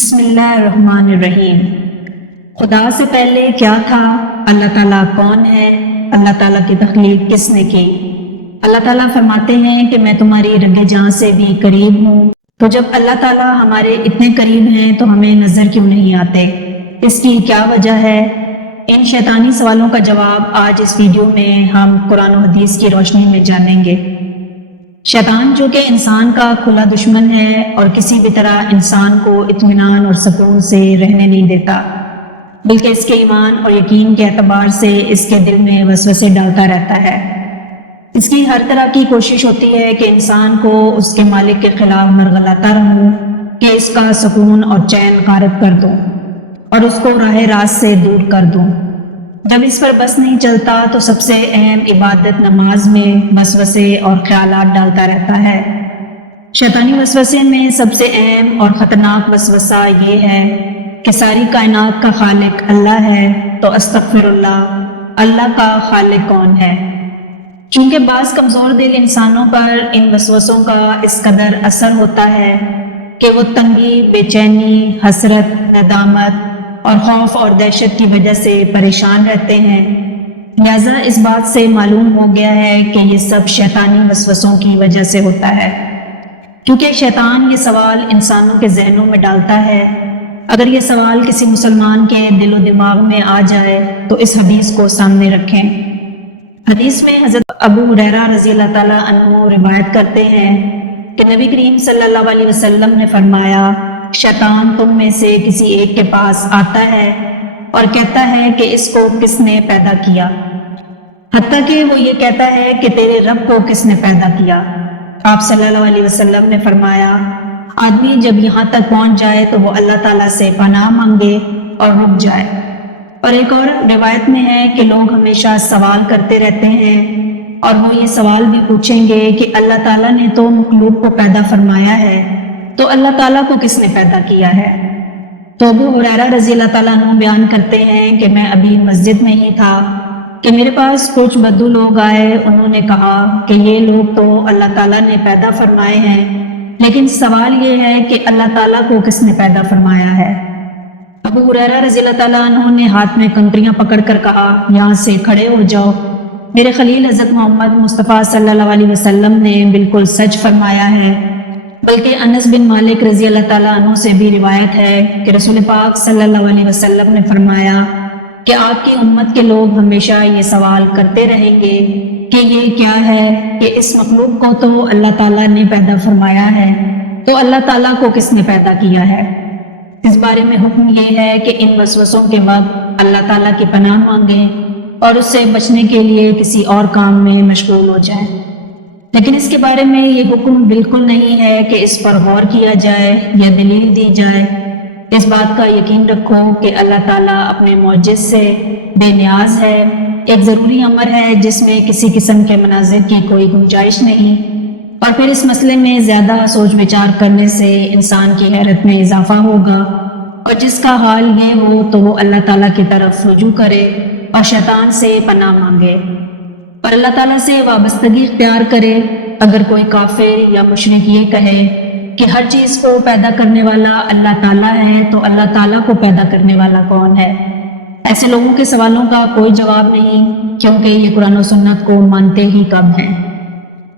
بسم اللہ الرحمن الرحیم۔ خدا سے پہلے کیا تھا؟ اللہ تعالیٰ کون ہے؟ اللہ تعالیٰ کی تخلیق کس نے کی؟ اللہ تعالیٰ فرماتے ہیں کہ میں تمہاری رگ جان سے بھی قریب ہوں۔ تو جب اللہ تعالیٰ ہمارے اتنے قریب ہیں تو ہمیں نظر کیوں نہیں آتے؟ اس کی کیا وجہ ہے؟ ان شیطانی سوالوں کا جواب آج اس ویڈیو میں ہم قرآن و حدیث کی روشنی میں جانیں گے۔ شیطان جو کہ انسان کا کھلا دشمن ہے اور کسی بھی طرح انسان کو اطمینان اور سکون سے رہنے نہیں دیتا، بلکہ اس کے ایمان اور یقین کے اعتبار سے اس کے دل میں وسوسے ڈالتا رہتا ہے۔ اس کی ہر طرح کی کوشش ہوتی ہے کہ انسان کو اس کے مالک کے خلاف مرغلاتا رہوں، کہ اس کا سکون اور چین غارت کر دوں اور اس کو راہ راست سے دور کر دوں۔ جب اس پر بس نہیں چلتا تو سب سے اہم عبادت نماز میں وسوسے اور خیالات ڈالتا رہتا ہے۔ شیطانی وسوسے میں سب سے اہم اور خطرناک وسوسہ یہ ہے کہ ساری کائنات کا خالق اللہ ہے تو استغفر اللہ کا خالق کون ہے؟ چونکہ بعض کمزور دل انسانوں پر ان وسوسوں کا اس قدر اثر ہوتا ہے کہ وہ تنگی، بے چینی، حسرت، ندامت اور خوف اور دہشت کی وجہ سے پریشان رہتے ہیں۔ لہذا اس بات سے معلوم ہو گیا ہے کہ یہ سب شیطانی وسوسوں کی وجہ سے ہوتا ہے، کیونکہ شیطان یہ سوال انسانوں کے ذہنوں میں ڈالتا ہے۔ اگر یہ سوال کسی مسلمان کے دل و دماغ میں آ جائے تو اس حدیث کو سامنے رکھیں۔ حدیث میں حضرت ابو ہریرہ رضی اللہ تعالیٰ عنہ روایت کرتے ہیں کہ نبی کریم صلی اللہ علیہ وسلم نے فرمایا، شیطان تم میں سے کسی ایک کے پاس آتا ہے اور کہتا ہے کہ اس کو کس نے پیدا کیا، حتیٰ کہ وہ یہ کہتا ہے کہ تیرے رب کو کس نے پیدا کیا۔ آپ صلی اللہ علیہ وسلم نے فرمایا، آدمی جب یہاں تک پہنچ جائے تو وہ اللہ تعالیٰ سے پناہ مانگے اور رک جائے۔ اور ایک اور روایت میں ہے کہ لوگ ہمیشہ سوال کرتے رہتے ہیں اور وہ یہ سوال بھی پوچھیں گے کہ اللہ تعالیٰ نے تو مخلوق کو پیدا فرمایا ہے تو اللہ تعالیٰ کو کس نے پیدا کیا ہے؟ تو ابو ہریرہ رضی اللہ تعالیٰ عنہ بیان کرتے ہیں کہ میں ابھی مسجد میں ہی تھا کہ میرے پاس کچھ بدو لوگ آئے۔ انہوں نے کہا کہ یہ لوگ تو اللہ تعالیٰ نے پیدا فرمائے ہیں، لیکن سوال یہ ہے کہ اللہ تعالیٰ کو کس نے پیدا فرمایا ہے؟ ابو ہریرہ رضی اللہ تعالیٰ عنہ نے ہاتھ میں کنکریاں پکڑ کر کہا، یہاں سے کھڑے ہو جاؤ، میرے خلیل حضرت محمد مصطفیٰ صلی اللہ علیہ وسلم نے بالکل سچ فرمایا ہے۔ بلکہ انس بن مالک رضی اللہ تعالیٰ عنہ سے بھی روایت ہے کہ رسول پاک صلی اللہ علیہ وسلم نے فرمایا کہ آپ کی امت کے لوگ ہمیشہ یہ سوال کرتے رہیں گے کہ یہ کیا ہے کہ اس مخلوق کو تو اللہ تعالیٰ نے پیدا فرمایا ہے تو اللہ تعالیٰ کو کس نے پیدا کیا ہے؟ اس بارے میں حکم یہ ہے کہ ان وسوسوں کے وقت اللہ تعالیٰ کی پناہ مانگیں اور اس سے بچنے کے لیے کسی اور کام میں مشغول ہو جائیں۔ لیکن اس کے بارے میں یہ حکم بالکل نہیں ہے کہ اس پر غور کیا جائے یا دلیل دی جائے۔ اس بات کا یقین رکھو کہ اللہ تعالیٰ اپنے معجز سے بے نیاز ہے۔ ایک ضروری امر ہے جس میں کسی قسم کے مناظر کی کوئی گنجائش نہیں، اور پھر اس مسئلے میں زیادہ سوچ وچار کرنے سے انسان کی حیرت میں اضافہ ہوگا، اور جس کا حال یہ ہو تو وہ اللہ تعالیٰ کی طرف رجوع کرے اور شیطان سے پناہ مانگے اور اللہ تعالیٰ سے وابستگی اختیار کرے۔ اگر کوئی کافر یا مشرک یہ کہے کہ ہر چیز کو پیدا کرنے والا اللہ تعالیٰ ہے تو اللہ تعالیٰ کو پیدا کرنے والا کون ہے؟ ایسے لوگوں کے سوالوں کا کوئی جواب نہیں، کیونکہ یہ قرآن و سنت کو مانتے ہی کب ہیں۔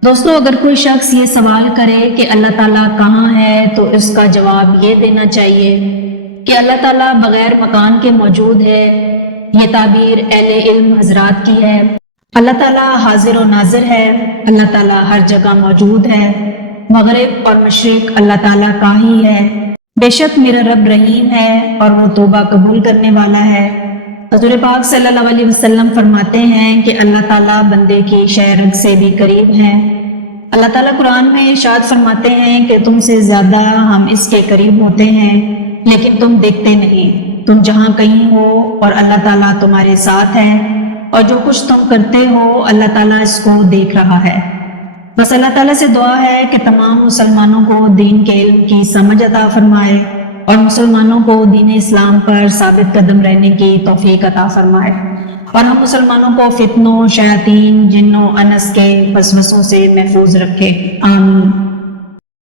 دوستو، اگر کوئی شخص یہ سوال کرے کہ اللہ تعالیٰ کہاں ہے تو اس کا جواب یہ دینا چاہیے کہ اللہ تعالیٰ بغیر مکان کے موجود ہے۔ یہ تعبیر اہل علم حضرات کی ہے۔ اللہ تعالیٰ حاضر و ناظر ہے، اللہ تعالیٰ ہر جگہ موجود ہے، مغرب اور مشرق اللہ تعالیٰ کا ہی ہے۔ بے شک میرا رب رحیم ہے اور وہ توبہ قبول کرنے والا ہے۔ حضور پاک صلی اللہ علیہ وسلم فرماتے ہیں کہ اللہ تعالیٰ بندے کی شہرگ سے بھی قریب ہیں۔ اللہ تعالیٰ قرآن میں ارشاد فرماتے ہیں کہ تم سے زیادہ ہم اس کے قریب ہوتے ہیں، لیکن تم دیکھتے نہیں۔ تم جہاں کہیں ہو اور اللہ تعالیٰ تمہارے ساتھ ہے، اور جو کچھ تم کرتے ہو اللہ تعالیٰ اس کو دیکھ رہا ہے۔ بس اللہ تعالیٰ سے دعا ہے کہ تمام مسلمانوں کو دین کے علم کی سمجھ عطا فرمائے اور مسلمانوں کو دین اسلام پر ثابت قدم رہنے کی توفیق عطا فرمائے، اور ہم مسلمانوں کو فتنوں، شیاطین، جنوں، انس کے وسوسوں سے محفوظ رکھے۔ آمین۔